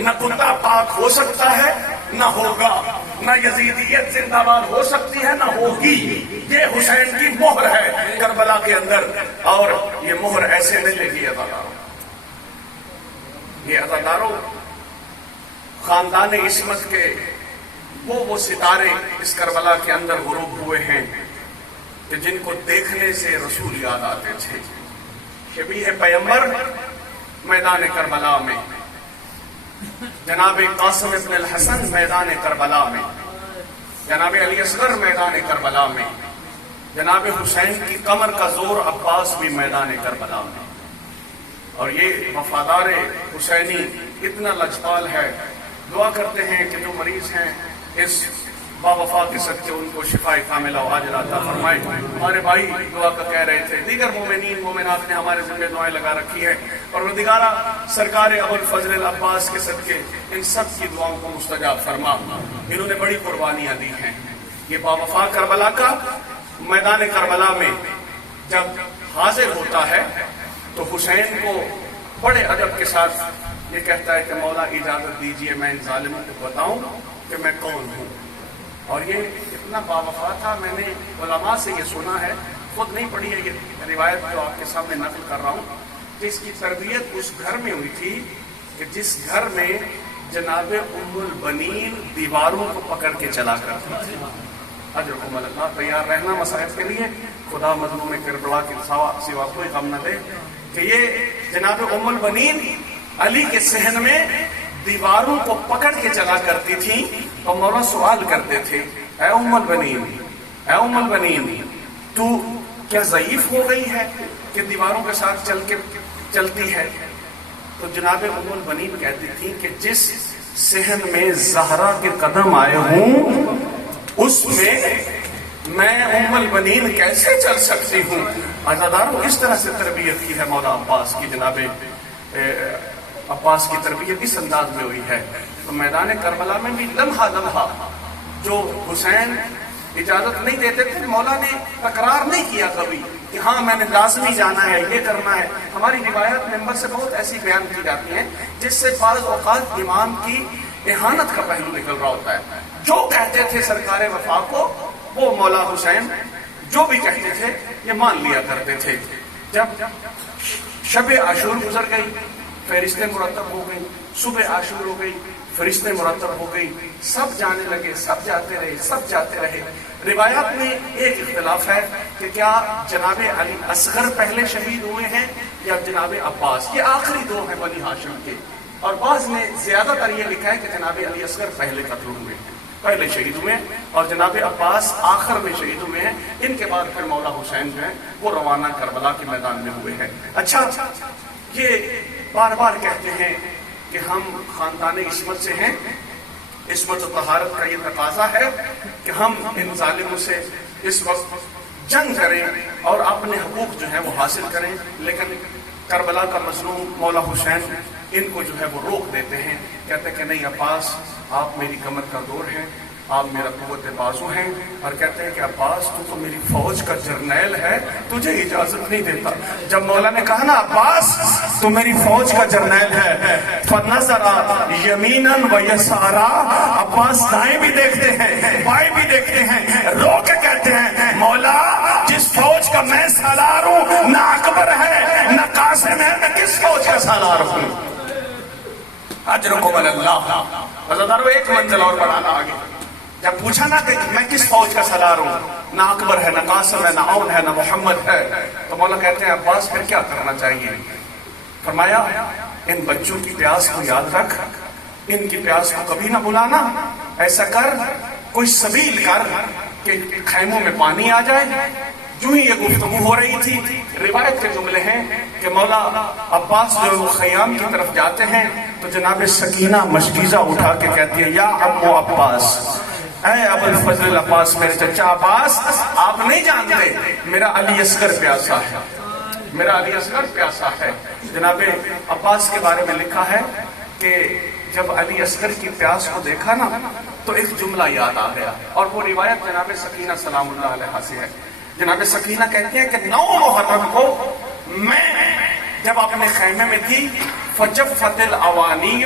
نہ کتا پاک ہو سکتا ہے، نہ ہوگا، نہ یزیدیت زندہ باد ہو سکتی ہے، نہ ہوگی۔ یہ حسین کی مہر ہے کربلا کے اندر، اور یہ مہر ایسے نہیں لگی عزادارو۔ یہ عزادارو خاندان عصمت کے وہ ستارے اس کربلا کے اندر غروب ہوئے ہیں کہ جن کو دیکھنے سے رسول یاد آتے تھے۔ شبیہ پیغمبر میدان کربلا میں، جناب قاسم ابن الحسن میدان کربلا میں، جناب علی اصغر میدان کربلا میں، جناب حسین کی کمر کا زور عباس بھی میدان کربلا میں۔ اور یہ وفادار حسینی اتنا لجپال ہے، دعا کرتے ہیں کہ جو مریض ہیں اس باوفا کے صدقے ان کو شفاء کاملہ و عاجلہ عطا فرمائے۔ ہمارے بھائی دعا کا کہہ رہے تھے، دیگر مومنین مومنات نے ہمارے ذمہ دعائیں لگا رکھی ہیں، اور پروردگارہ سرکار ابو الفضل العباس کے صدقے ان سب کی دعاؤں کو مستجاب فرما۔ انہوں نے بڑی قربانیاں دی ہیں۔ یہ باوفا کربلا کا میدان کربلا میں جب حاضر ہوتا ہے تو حسین کو بڑے ادب کے ساتھ یہ کہتا ہے کہ مولا اجازت دیجئے میں ان ظالموں کو بتاؤں کہ میں کون ہوں۔ اور یہ اتنا باوفا تھا، میں نے علماء سے یہ سنا ہے، خود نہیں پڑھی ہے یہ روایت جو آپ کے سامنے نقل کر رہا ہوں، کہ اس کی تربیت اس گھر میں ہوئی تھی کہ جس گھر میں جناب ام البنین دیواروں کو پکڑ کے چلا کرتی تھی۔ اجرکم اللہ، تیار رہنا مصائب کے لیے، خدا مظلوم کربلا کے سوا کوئی غم نہ دے، کہ یہ جناب ام البنین علی کے صحن میں دیواروں کو پکڑ کے چلا کرتی تھی، تو مولا سوال کرتے تھے، اے ام البنین تو کیا ضعیف ہو گئی ہے کہ دیواروں کے ساتھ چلتی ہے؟ تو جناب ام البنین کہتی تھی کہ جس صحن میں زہرا کے قدم آئے ہوں اس میں ام البنین کیسے چل سکتی ہوں؟ عزادارو اس طرح سے تربیت کی ہے مولا عباس کی، جناب عباس کی تربیت اس انداز میں ہوئی ہے۔ تو میدان کربلا میں بھی لمحہ جو حسین اجازت نہیں دیتے تھے، مولا نے تکرار نہیں کیا کبھی کہ ہاں میں نے لازمی جانا ہے، یہ کرنا ہے. ہماری روایات ممبر سے بہت ایسی بیان کی جاتی ہیں جس سے بعض اوقات امام کی اہانت کا پہلو نکل رہا ہوتا ہے. جو کہتے تھے سرکار وفا کو وہ مولا حسین جو بھی کہتے تھے یہ مان لیا کرتے تھے. جب شب عاشور گزر گئی، فہرستیں مرتب ہو گئی، صبح عاشور ہو گئی، فرشتے مرتب ہو گئی، سب جانے لگے، سب جاتے رہے، سب جاتے رہے. روایات میں ایک اختلاف ہے کہ کیا جناب علی اصغر پہلے شہید ہوئے ہیں یا جناب عباس. یہ آخری دو ہیں بنی ہاشم کے، اور بعض نے زیادہ تر یہ لکھا ہے کہ جناب علی اصغر پہلے قتل ہوئے ہیں، پہلے شہید ہوئے ہیں، اور جناب عباس آخر میں شہید ہوئے ہیں. ان کے بعد پھر مولا حسین جو ہیں وہ روانہ کربلا کے میدان میں ہوئے ہیں. اچھا، یہ بار بار کہتے ہیں کہ ہم خاندان عصمت سے ہیں. عصمت و طہارت کا یہ تقاضا ہے کہ ہم ان ظالموں سے اس وقت جنگ کریں اور اپنے حقوق جو ہیں وہ حاصل کریں. لیکن کربلا کا مظلوم مولا حسین ان کو جو ہے وہ روک دیتے ہیں، کہتے ہیں کہ نہیں عباس، آپ میری کمر کا دور ہیں، آپ میرا قوت بازو ہیں. اور کہتے ہیں کہ عباس تو میری فوج کا جرنیل ہے، تجھے اجازت نہیں دیتا. جب مولا نے کہا نا عباس تو میری فوج کا جرنیل ہے، فَنَظَرَ يَمِينًا وَيَسَارًا، عباس دائیں بھی دیکھتے ہیں، بائیں بھی دیکھتے ہیں، رو کے کہتے ہیں مولا جس فوج کا میں سالار ہوں نہ اکبر ہے نہ قاسم ہے، میں کس فوج کا سالار ہوں. اجرکم اللہ. عزادارو ایک منزل اور بڑھانا آگے. جب پوچھا نا کہ میں کس فوج کا سالار ہوں، نہ اکبر ہے، نہ قاسم ہے، نہ عون ہے، نہ محمد ہے، تو مولا کہتے ہیں عباس پھر کیا کرنا چاہیے. فرمایا ان بچوں کی پیاس کو یاد رکھ، ان کی پیاس کو کبھی نہ بلانا. ایسا کر کوئی سبیل کر کہ خیموں میں پانی آ جائے. جو ہی یہ گفتگو ہو رہی تھی، روایت کے جملے ہیں کہ مولا عباس جو خیام کی طرف جاتے ہیں تو جناب سکینہ مشکیزہ اٹھا کے کہتی ہے یا عمو عباس، اے ابو الفضل عباس، میرے چچا عباس، آپ نہیں جانتے میرا علی اصغر پیاسا ہے، میرا علی اصغر پیاسا ہے. جناب عباس کے بارے میں لکھا ہے کہ جب علی اصغر کی پیاس کو دیکھا نا تو ایک جملہ یاد آ گیا، اور وہ روایت جناب سکینہ سلام اللہ علیہ سے ہے. جناب سکینہ کہتی ہیں کہ 9 محرم کو میں جب اپنے خیمے میں تھی، فجفت الاوانی،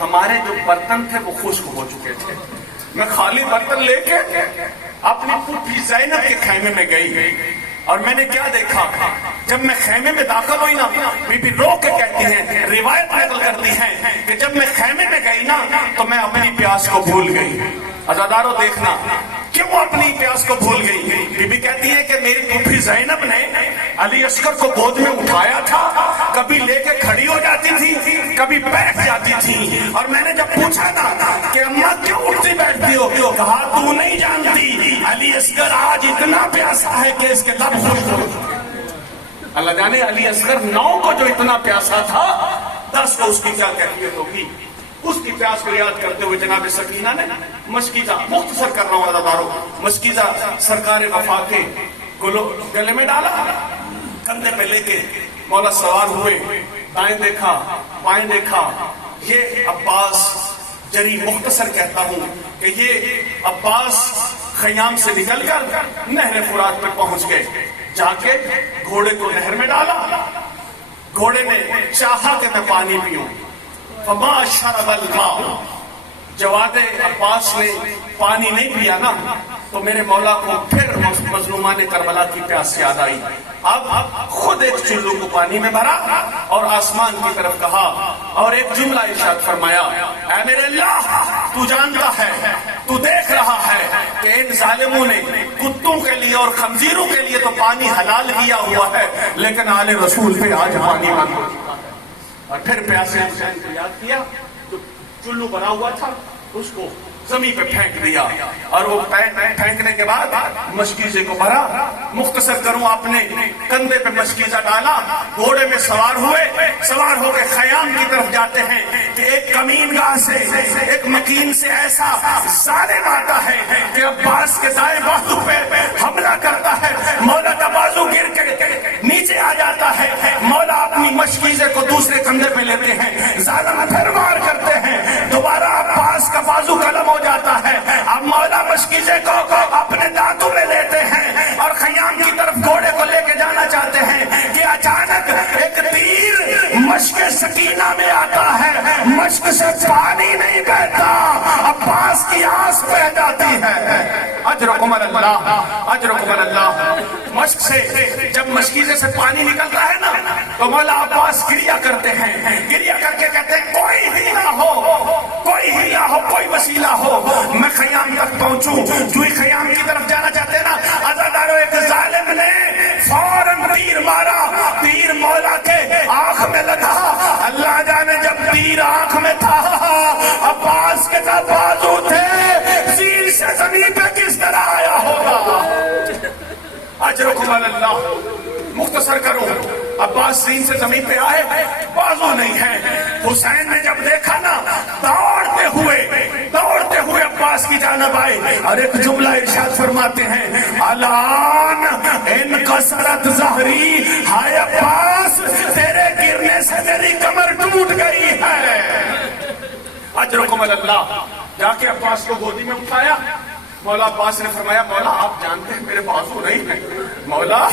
ہمارے جو برتن تھے وہ خشک ہو چکے تھے. میں خالی برتن لے کے اپنی پھوپھی زینب کے خیمے میں گئی، اور میں نے کیا دیکھا، جب میں خیمے میں داخل ہوئی نا، بی بی رو کے کہتی ہیں، روایت نقل کرتی ہیں کہ جب میں خیمے میں گئی نا تو میں اپنی پیاس کو بھول گئی. عزادارو دیکھنا کیوں اپنی پیاس کو بھول گئی. بی بی کہتی ہے کہ میری پھوپھی زینب نے علی اصغر کو گود میں اٹھایا تھا، کبھی لے کے کھڑی ہو جاتی تھی، کبھی بیٹھ جاتی تھی، اور میں نے جب پوچھا نا کہ اماں کیوں اٹھتی بیٹھتی ہو، کہا تو نہیں جانتی علی اصغر آج اتنا پیاسا ہے کہ اس کے لب خشک ہو چکے. اللہ جانے علی اصغر 9 کو جو اتنا پیاسا تھا، 10 کو اس کی کیا کیفیت ہوگی. اس کی پیاس کو یاد کرتے ہوئے جناب سکینہ نے مشکیزہ، مختصر کر رہا ہوں عزادارو، مشکیزہ سرکار وفا کے گلے میں ڈالا، کندھے پہ لے کے مولا سوار ہوئے. دائیں دیکھا، بائیں دیکھا. یہ عباس جری مختصر کہتا ہوں کہ یہ عباس خیام سے نکل کر نہر فرات پہ پہنچ گئے. جا کے گھوڑے کو نہر میں ڈالا. گھوڑے نے چاہا کہ میں پانی پیوں، فما شرب الماء. جواد عباس نے پانی نہیں پیا نا تو میرے مولا کو پھر مظلومان کربلا کی پیاس یاد آئی. اب خود ایک چلو کو پانی میں بھرا اور آسمان کی طرف کہا، اور ایک جملہ ارشاد فرمایا، اے میرے اللہ، تو جانتا ہے، تو دیکھ رہا ہے کہ ان ظالموں نے کتوں کے لیے اور خنزیروں کے لیے تو پانی حلال کیا ہوا ہے، لیکن آل رسول پہ آج پانی بند ہو چکا ہے. اور پھر پیاسے حسین کو یاد کیا، جو چلو بنا ہوا تھا اس کو زمین پہ پھینک دیا، اور وہ پھینکنے کے بعد مشکیزے کو بھرا. مختصر کروں، اپنے کندھے پہ مشکیزہ ڈالا، گھوڑے میں سوار ہوئے، سوار ہو کے خیام کی طرف جاتے ہیں کہ ایک کمین گاہ سے، ایک مکین سے ایسا ظالم آتا ہے کہ عباس کے دائیں بازو پہ حملہ کرتا ہے. مولا کا بازو گر کے نیچے آ جاتا ہے. مولا اپنی مشکیزے کو دوسرے کندھے پہ لیتے ہیں، ظالم پھر وار کرتے ہیں، دوبارہ عباس کا بازو قلم ہو جاتا ہے. اب مولا مشکیزے کو اپنے دانتوں میں لیتے ہیں اور خیام کی طرف گھوڑے کو لے کے جانا مشق سکینہ میں آتا ہے، مشق سے پانی نہیں بہتا، عباس کی آس بہ جاتی ہے۔ اجرکم اللہ، اجرکم اللہ۔ مشق سے جب مشکیزے سے پانی نکلتا ہے نا تو مولا عباس گریا کرتے ہیں، گریا کر کے کہتے ہیں کوئی ہیلا ہو، کوئی ہیلا ہو، کوئی وسیلہ ہو، میں خیام تک پہنچوں۔ جو ہی خیام کی طرف جانا چاہتے ہیں نا، عزادارو ایک ظالم نے فوراً تیر مارا، تیر مولا کے آنکھ میں لگا۔ اللہ جانے جب تیر آنکھ میں تھا، عباس کے ساتھ بازو تھے، زیر سے زمین پہ کس طرح آیا ہوگا۔ اجرکم اللہ۔ مختصر کروں، عباس زین سے زمین پہ آئے، بازو نہیں ہے۔ حسین نے جب دیکھا نا، دوڑتے ہوئے عباس کی جانب آئے اور ایک جملہ ارشاد فرماتے ہیں، الان ان کسرت ظہری، ہائے عباس تیرے گرنے سے میری کمر ٹوٹ گئی ہے۔ اجرکم اللہ۔ جا کے عباس کو گودی میں اٹھایا، مولا عباس نے فرمایا مولا آپ جانتے ہیں میرے بازو نہیں ہیں، مولا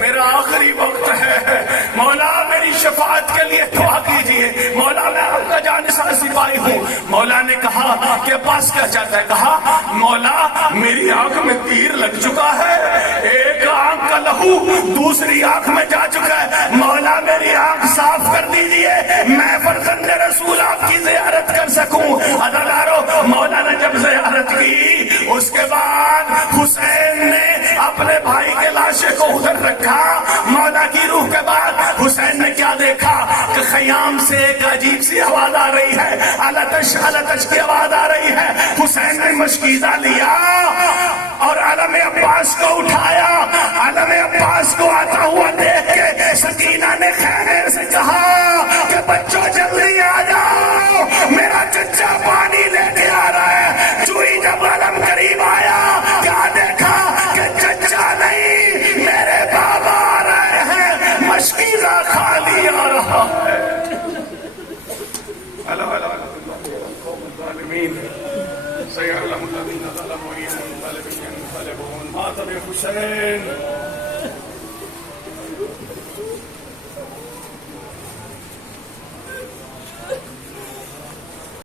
میرا آخری وقت ہے، مولا میری شفاعت کے لیے دعا کیجئے، مولا میں آپ کا جانثار سپاہی ہوں۔ مولا نے کہا کہ عباس کیا چاہتا ہے؟ کہا مولا میری آنکھ میں تیر لگ چکا ہے، ایک آنکھ کا لہو دوسری آنکھ میں جا چکا ہے، مولا میری آنکھ صاف کر دیجئے، میں فرزند رسول آپ کی زیارت کر سکوں۔ عزادارو مولا نے جب زیارت کی، اس کے بعد حسین نے اپنے بھائی کے لاشے کو ادھر رکھا۔ مولا کی روح کے بعد حسین نے کیا دیکھا کہ خیام سے ایک عجیب سی آواز آ رہی ہے، التش التش کی آواز آ رہی ہے۔ حسین نے مشکیزہ لیا اور علم عباس کو اٹھایا۔ علم عباس کو آتا ہوا دیکھ کے سکینہ نے خیمے سے کہا کہ بچوں جلدی آ جاؤ، میرا چچا پانی لے کے آ رہا ہے۔ چوئی جب علم قریب آیا، کیا دیکھا کہ چچا نہیں میرے بابا آ رہے ہیں، مشکیزہ خالی آ رہا ہے۔ حسین